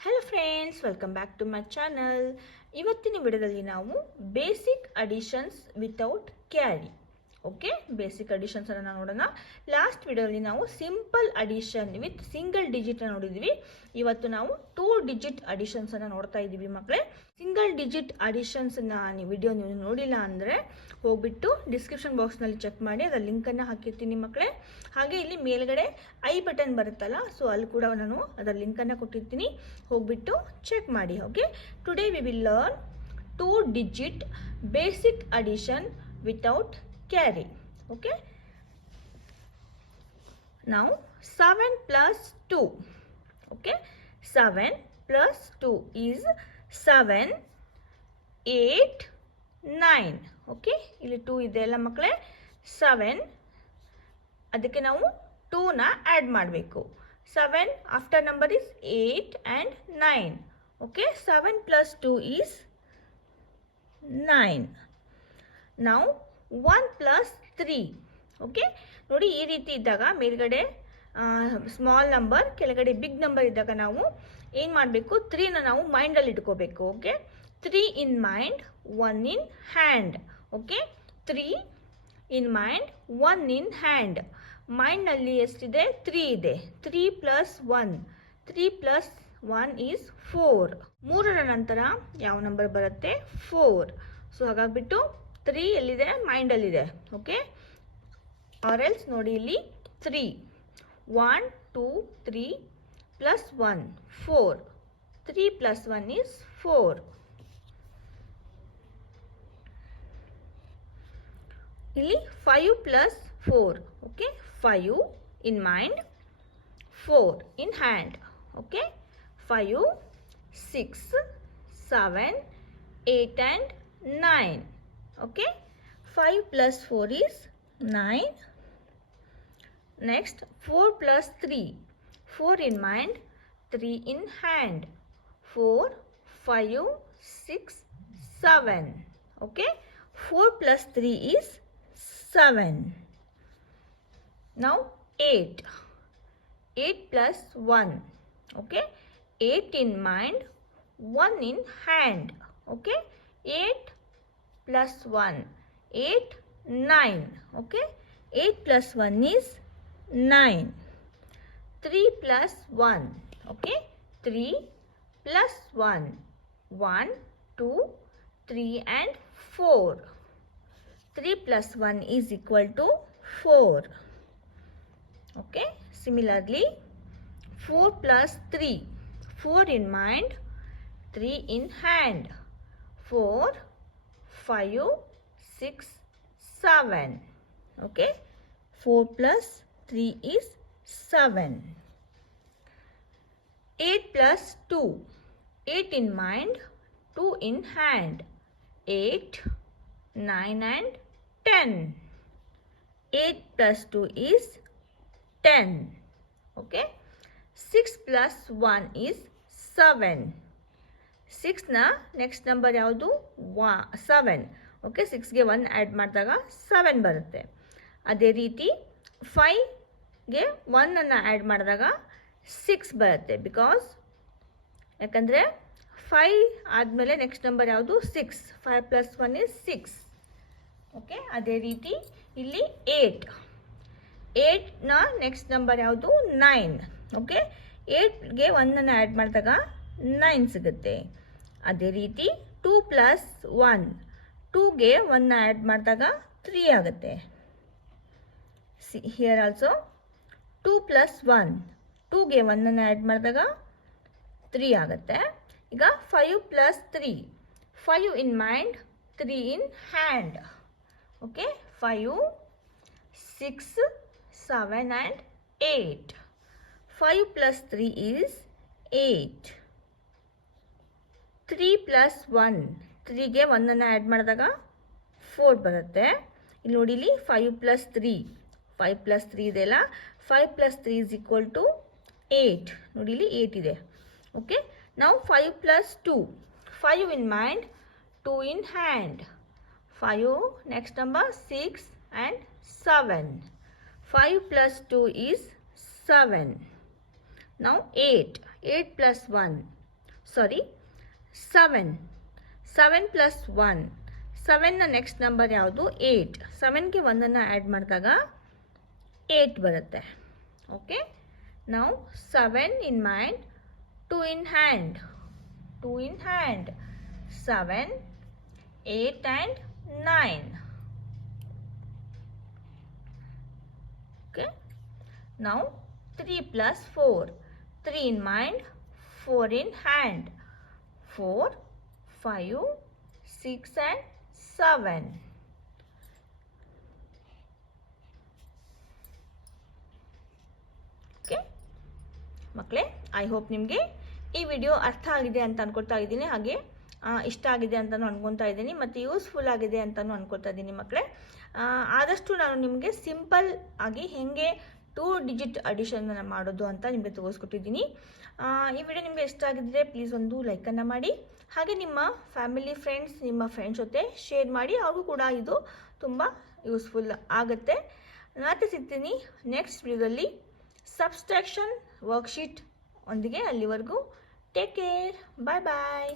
Hello friends, welcome back to my channel. ಇವತ್ತಿನ ವಿಡಿಯೋದಲ್ಲಿ ನಾವು basic additions without carry, okay, basic additions ಅನ್ನು ನೋಡೋಣ. ಲಾಸ್ಟ್ ವಿಡಿಯೋದಲ್ಲಿ ನಾವು simple addition with single digit ನೋಡಿದ್ವಿ. ಇವತ್ತು ನಾವು 2 ಡಿಜಿಟ್ ಅಡಿಷನ್ಸ್ ಅನ್ನು ನೋಡ್ತಾ ಇದ್ದೀವಿ ಮಕ್ಕಳೇ. ಸಿಂಗಲ್ ಡಿಜಿಟ್ ಅಡಿಷನ್ಸ್ ವಿಡಿಯೋ ನೀವು ನೋಡಿಲ್ಲ ಅಂದರೆ ಹೋಗ್ಬಿಟ್ಟು ಡಿಸ್ಕ್ರಿಪ್ಷನ್ ಬಾಕ್ಸ್ನಲ್ಲಿ ಚೆಕ್ ಮಾಡಿ, ಅದರ ಲಿಂಕನ್ನು ಹಾಕಿರ್ತೀನಿ ಮಕ್ಕಳೇ. ಹಾಗೆ ಇಲ್ಲಿ ಮೇಲ್ಗಡೆ ಐ ಬಟನ್ ಬರುತ್ತಲ್ಲ, ಸೊ ಅಲ್ಲಿ ಕೂಡ ನಾನು ಅದರ ಲಿಂಕನ್ನು ಕೊಟ್ಟಿರ್ತೀನಿ, ಹೋಗ್ಬಿಟ್ಟು ಚೆಕ್ ಮಾಡಿ. Okay, today we will learn 2 digit basic addition without carry. Okay, now 7 plus 2. Okay, 7 plus 2 is 7, 8, 9. Okay, ಇಲ್ಲಿ 2 ಇದೆ ಅಲ್ಲ ಮಕ್ಕಳೇ, 7 ಅದಕ್ಕೆ ನಾವು 2 ನ ಆಡ್ ಮಾಡಬೇಕು. 7 after number is 8 and 9. Okay, 7 plus 2 is 9. Now 1 plus 3. Okay, ನೋಡಿ ಈ ರೀತಿ ಇದ್ದಾಗ ಮೇಲ್ಗಡೆ ಸ್ಮಾಲ್ ನಂಬರ್, ಕೆಳಗಡೆ ಬಿಗ್ ನಂಬರ್ ಇದ್ದಾಗ ನಾವು ಏನು ಮಾಡಬೇಕು, 3ನ ನಾವು ಮೈಂಡಲ್ಲಿ ಇಟ್ಕೋಬೇಕು. Okay, 3 in mind, 1 in hand. Okay, 3 in mind, 1 in hand. ಮೈಂಡ್ನಲ್ಲಿ ಎಷ್ಟಿದೆ? 3 ಇದೆ. 3 ಪ್ಲಸ್ 1, 3 ಪ್ಲಸ್ 1 ಈಸ್ 4. 3ರ ನಂತರ ಯಾವ ನಂಬರ್ ಬರುತ್ತೆ? 4. ಸೊ ಹಾಗಾಗ್ಬಿಟ್ಟು 3 ಎಲ್ಲಿದೆ? ಮೈಂಡಲ್ಲಿದೆ. ಓಕೆ, ಆರ್ ಎಲ್ಸ್ ನೋಡಿ ಇಲ್ಲಿ 3, 1, 2, 3 ಪ್ಲಸ್ 1, 4. 3 plus 1 is 4. ಇಲ್ಲಿ 5 plus 4. Okay, 5 in mind, 4 in hand. Okay, 5, 6, 7, 8 and 9. Okay, 5 plus 4 is 9. Next, 4 plus 3. 4 in mind, 3 in hand. 4, 5, 6, 7. Okay, 4 plus 3 is 7. Now 8. 8 plus 1. Okay, 8 in mind, 1 in hand. Okay, 8 plus 1, 8, 9. Okay, 8 plus 1 is 9. 3 plus 1. Okay, 3 plus 1, 1, 2, 3 and 4. 3 plus 1 is equal to 4. Okay, similarly 4 plus 3. 4 in mind, 3 in hand. 4, 5, 6, 7. Okay, 4 plus 3 is 7. 8 plus 2. 8 in mind, 2 in hand. 8, 9 and 10. 8 plus 2 is 10. Okay, 6 plus 1 is 7. 6ನ next number ಯಾವುದು? 7. Okay, 6ಗೆ 1 add ಮಾಡಿದಾಗ 7 ಬರುತ್ತೆ. ಅದೇ ರೀತಿ 5ಗೆ 1ಅನ್ನು add ಮಾಡಿದಾಗ 6 ಬರುತ್ತೆ. ಯಾಕಂದರೆ 5 ಆದಮೇಲೆ next number ಯಾವುದು? 6. 5 ಪ್ಲಸ್ 1 is 6. ಓಕೆ, ಅದೇ ರೀತಿ ಇಲ್ಲಿ 8. 8ನ ನೆಕ್ಸ್ಟ್ ನಂಬರ್ ಯಾವುದು? 9. ಓಕೆ, 8ಗೆ 1ಅನ್ನು ಆ್ಯಡ್ ಮಾಡಿದಾಗ 9 ಸಿಗುತ್ತೆ. ಅದೇ ರೀತಿ 2 ಪ್ಲಸ್ 1. 2ಗೆ 1 ಆ್ಯಡ್ ಮಾಡಿದಾಗ 3 ಆಗುತ್ತೆ. Here also 2 plus 1. 2ಗೆ 1ಅನ್ನು ಆ್ಯಡ್ ಮಾಡಿದಾಗ 3 ಆಗುತ್ತೆ. ಈಗ 5 plus 3. 5 in mind, 3 in hand. Okay, 5, 6, 7 and 8. 5 plus 3 is 8. 3 plus 1. 3ಗೆ 1ಅನ್ನು add ಮಾಡಿದಾಗ 4 ಬರುತ್ತೆ. ಇಲ್ಲಿ ನೋಡಿ, ಇಲ್ಲಿ 5 ಪ್ಲಸ್ 3. 5 ಪ್ಲಸ್ 3 ಇದೆಯಲ್ಲ, 5 ಪ್ಲಸ್ 3 is equal to 8. ನೋಡಿ ಇಲ್ಲಿ 8 ಇದೆ. ಓಕೆ, ನಾವು 5 plus 2. 5 in mind, 2 in hand. 5, next number 6 and 7. 5 plus 2 is 7. Now 8. 8 plus 1. Sorry 7. 7 plus 1, 7ನ next number ಯಾವುದು? 8. 7ಗೆ 1ಅನ್ನು ಆ್ಯಡ್ ಮಾಡಿದಾಗ 8 ಬರುತ್ತೆ. ಓಕೆ, ನಾವು 7 in mind, 2 in hand. 2 in hand. 7, 8 and 9. Okay. Now 3 plus 4. 3 in mind, 4 in hand. 4, 5, 6 and 7. Okay. ಮಕ್ಕಳೇ, I hope ನಿಮಗೆ ಈ video ಅರ್ಥ ಆಗಿದೆ ಅಂತ ಅನ್ಕೊಳ್ತಾ ಇದ್ದೀನಿ, ಹಾಗೆ ಇಷ್ಟ ಆಗಿದೆ ಅಂತಲೂ ಅನ್ಕೊತಾ ಇದ್ದೀನಿ, ಮತ್ತು ಯೂಸ್ಫುಲ್ ಆಗಿದೆ ಅಂತಲೂ ಅನ್ಕೊಳ್ತಾ ಇದ್ದೀನಿ ಮಕ್ಕಳೇ. ಆದಷ್ಟು ನಾನು ನಿಮಗೆ ಸಿಂಪಲ್ ಆಗಿ ಹೇಗೆ 2 ಡಿಜಿಟ್ ಅಡಿಷನ್ನ ಮಾಡೋದು ಅಂತ ನಿಮಗೆ ತೋರಿಸ್ಕೊಟ್ಟಿದ್ದೀನಿ. ಈ ವಿಡಿಯೋ ನಿಮಗೆ ಇಷ್ಟ ಆಗಿದ್ದರೆ ಪ್ಲೀಸ್ ಒಂದು ಲೈಕನ್ನು ಮಾಡಿ, ಹಾಗೆ ನಿಮ್ಮ ಫ್ಯಾಮಿಲಿ ನಿಮ್ಮ ಫ್ರೆಂಡ್ಸ್ ಜೊತೆ ಶೇರ್ ಮಾಡಿ, ಅವ್ರಿಗೂ ಕೂಡ ಇದು ತುಂಬ ಯೂಸ್ಫುಲ್ ಆಗುತ್ತೆ. ಮತ್ತೆ ಸಿಗ್ತೀನಿ ನೆಕ್ಸ್ಟ್ ವಿಡಿಯೋದಲ್ಲಿ ಸಬ್ಸ್ಟ್ರಾಕ್ಷನ್ ವರ್ಕ್ಶೀಟ್ ಒಂದಿಗೆ. ಅಲ್ಲಿವರೆಗೂ ಟೇಕ್ ಕೇರ್, ಬಾಯ್ ಬಾಯ್.